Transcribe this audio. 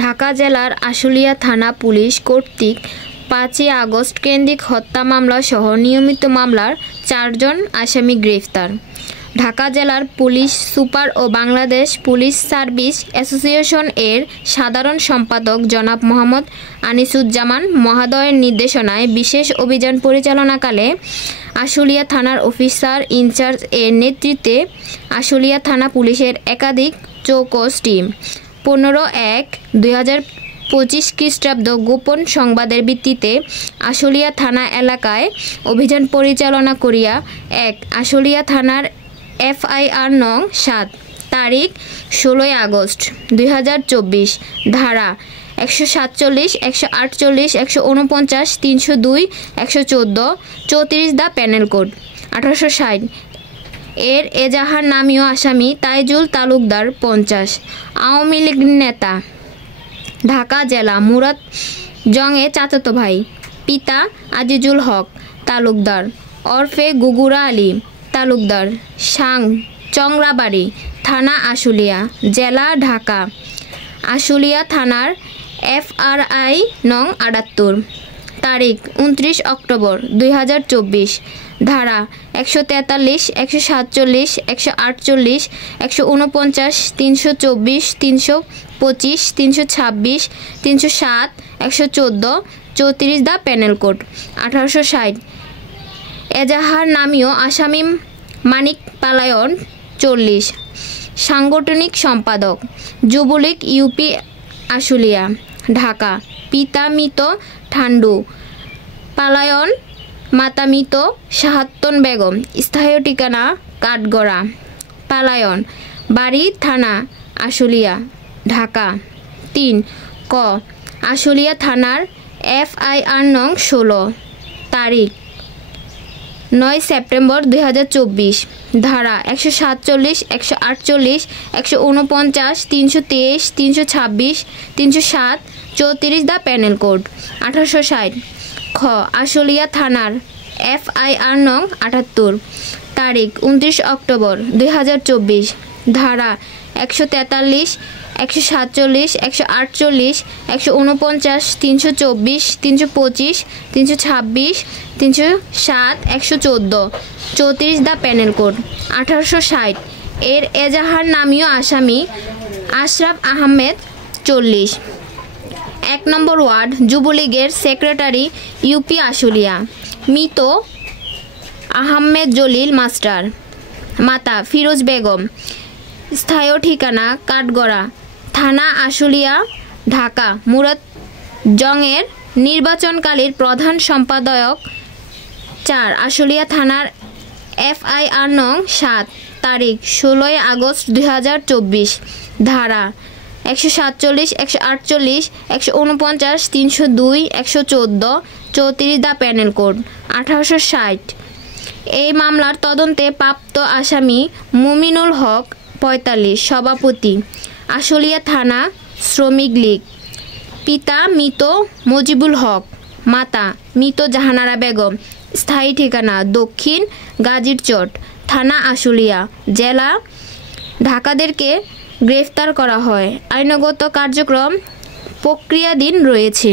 ঢাকা জেলার আশুলিয়া থানা পুলিশ কর্তৃক ৫ই আগস্ট কেন্দ্রিক হত্যা মামলা সহ নিয়মিত মামলার ৪ জন আসামি গ্রেফতার। ঢাকা জেলার পুলিশ সুপার ও বাংলাদেশ পুলিশ সার্ভিস অ্যাসোসিয়েশন এর সাধারণ সম্পাদক জনাব মোহাম্মদ আনিসুজ্জামান মহোদয়ের নির্দেশনায় বিশেষ অভিযান পরিচালনাকালে আশুলিয়া থানার অফিসার ইনচার্জ এর নেতৃত্বে আশুলিয়া থানা পুলিশের একাধিক চৌকস টিম ১৫/১/২০২৫ খ্রিস্টাব্দ গোপন সংবাদের ভিত্তিতে আশুলিয়া থানা এলাকায় অভিযান পরিচালনা করিয়া আশুলিয়া থানার FIR নং ৭ তারিখ ১৬ আগস্ট ২০২৪ ধারা ১৪৭, ১৪৮, ১৪৯, ৩০২, ১১৪, ৩৪ দ্য প্যানেল কোড ১৮৬০ এর এজাহার নামীয় আসামি তাইজুল তালুকদার ৫০ আওয়ামী লীগ নেতা, ঢাকা জেলা মুরাদ জংয়ের চাচাতো ভাই, পিতা আজিজুল হক তালুকদার ওরফে গুগুরা আলী তালুকদার, সাং চংরাবাড়ি, থানা আশুলিয়া, জেলা ঢাকা। আশুলিয়া থানার FRI নং ৭৮ তারিখ ২৯ অক্টোবর ২০২৪ ধারা ১৪৩, ১৪৭, ১৪৮, ১৪৯, ৩২৪, ৩২৫, ৩২৬, ৩০৭, ১১৪, ৩৪ দ্য প্যানেল কোড ১৮৬০ এজাহার নামীয় আসামি মানিক পালায়ন ৪০ সাংগঠনিক সম্পাদক যুবলীগ ইউপি আশুলিয়া ঢাকা, পিতা মৃত ঠান্ডু পালায়ন, মাতা মৃত শাহাত্তন বেগম, স্থায়ী ঠিকানা কাঠগড়া পালায়ন, বাড়ি থানা আশুলিয়া ঢাকা। ৩ ক আশুলিয়া থানার FIR নং ১৬ তারিখ ৯ সেপ্টেম্বর ২০২৪ ধারা ১৪৭, ১৪৮, ১৪৯, ৩২৩, ৩২৬, ৩০৭, ৩৪ দ্য প্যানেল কোড ১৮৬০ খ আশুলিয়া থানার FIR নং ৭৮ তারিখ ২৯ অক্টোবর ২০২৪ ধারা ১৪৩, ১৪৭, ১৪৮, ১৪৯, ৩২৪, ৩২৫, ৩২৬, ৩০৭, ১১৪, ৩৪ দ্য প্যানেল কোড ১৮৬০ এর এজাহার নামীয় আসামি আশরাফ আহমেদ ৪০ ১ নম্বর ওয়ার্ড যুবলীগের সেক্রেটারি ইউপি আশুলিয়া, মৃত আহমেদ জলিল মাস্টার, মাতা ফিরোজ বেগম, স্থায়ী ঠিকানা কাঠগড়া, থানা আশুলিয়া ঢাকা। মুরাদ জংয়ের নির্বাচনকালীন প্রধান সম্পাদক ৪ আশুলিয়া থানার FIR নং ৭ তারিখ ১৬ আগস্ট ২০২৪ ধারা ১৪৭, ১৪৮, ১৪৯, ৩০২, ১১৪, ৩৪ দ্য প্যানেল কোড ১৮৬০ এই মামলার তদন্তে প্রাপ্ত আসামি মুমিনুল হক ৪৫ সভাপতি আশুলিয়া থানা শ্রমিক লীগ, পিতা মৃত মজিবুল হক, মাতা মৃত জাহানারা বেগম, স্থায়ী ঠিকানা দক্ষিণ গাজীরচট, থানা আশুলিয়া, জেলা ঢাকাদেরকে গ্রেফতার করা হয়। আইনগত কার্যক্রম প্রক্রিয়াধীন রয়েছে।